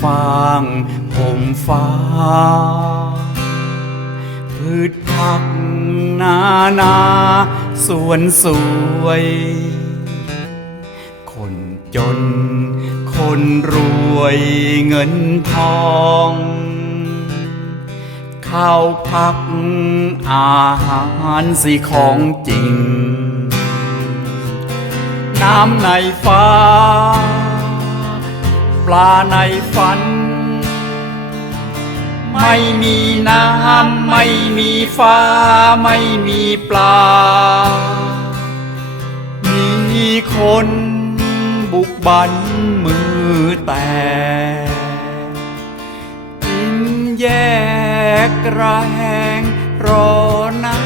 ฟางห่มฟ้า พืชผักนานาสวนสวย คนจน คนรวยเงินทองข้าวผักอาหารสิของจริง น้ำในฟ้า ปลาในฝัน ไม่มีน้ำไม่มีฟ้าไม่มีปลา มีคนบุกบันมือแต่กินแยกกระแหงรอน้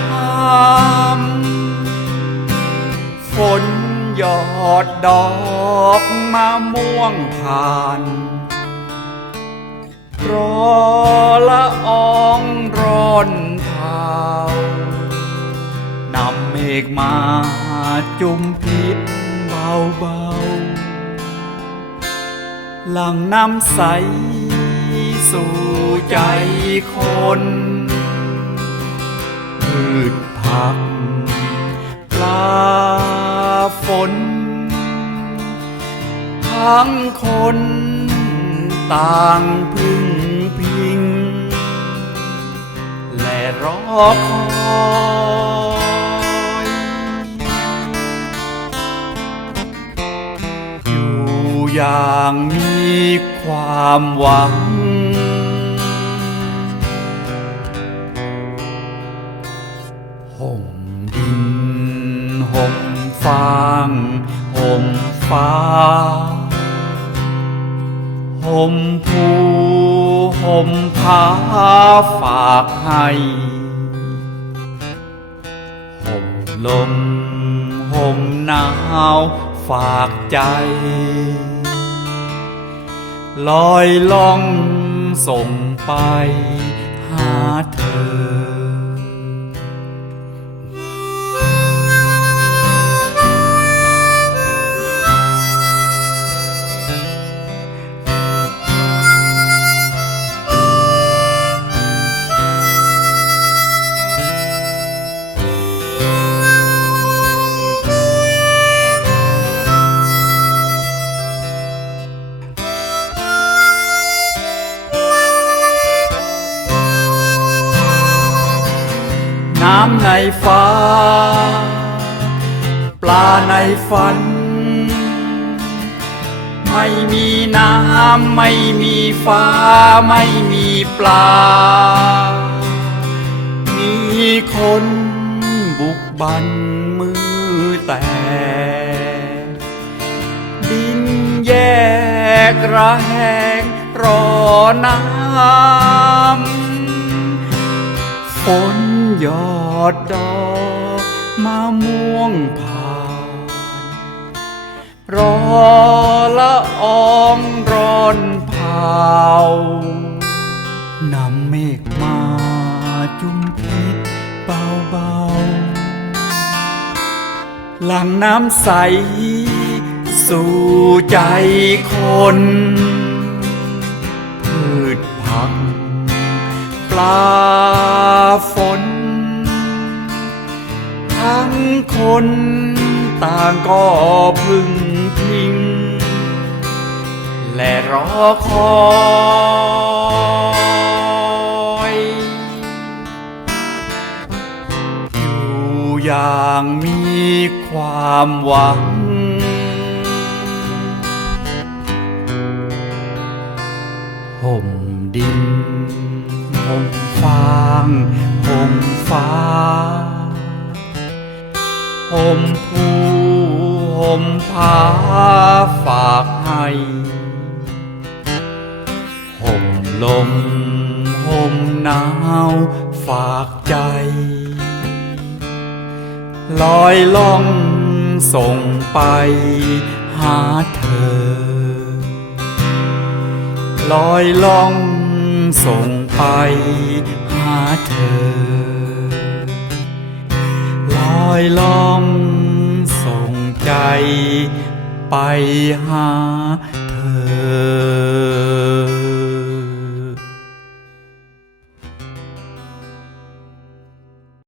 ำฝนหยอดดอกมะม่วง ผ่าน รอละอองร้อนเทานำเมฆมาจุ่มพิษเบาๆหลังน้ำใสสู่ใจคนพืชผัก ต่างพึ่งพิง และรอคอยอยู่อย่างมีความหวัง ห่มดิน ห่มฟาง ห่มฟ้า มผูห่มผ้าฝากให้ห่มลมห่มหนาวฝากใจ ลอยล่องส่งไปหาเธอำในฟ้า ปลาในฝัน ไม่มีน้ำไม่มีฟ้า ไม่มีปลา มีคนบุกบันมือแต่ดินแยกระแหงรอน้ำฝน ยอดดอกมะม่วงผ่าน รอละอองร้อนเผานำเมฆมาจุมพิษเบาๆ หลังน้ำใส สู่ใจคนพืชผักปลา คนต่างก็พึ่งพิง และรอคอยอยู่อย่างมีความหวัง ห่มดิน ห่มฟาง ห่มฟ้า ห่มผูห่มผ้าฝากให้ห่มลมห่มหนาวฝากใจ ลอยล่องส่งไปหาเธอ ลอยล่องส่งไปหาเธอ อยล่องส่งใจไปหาเธอ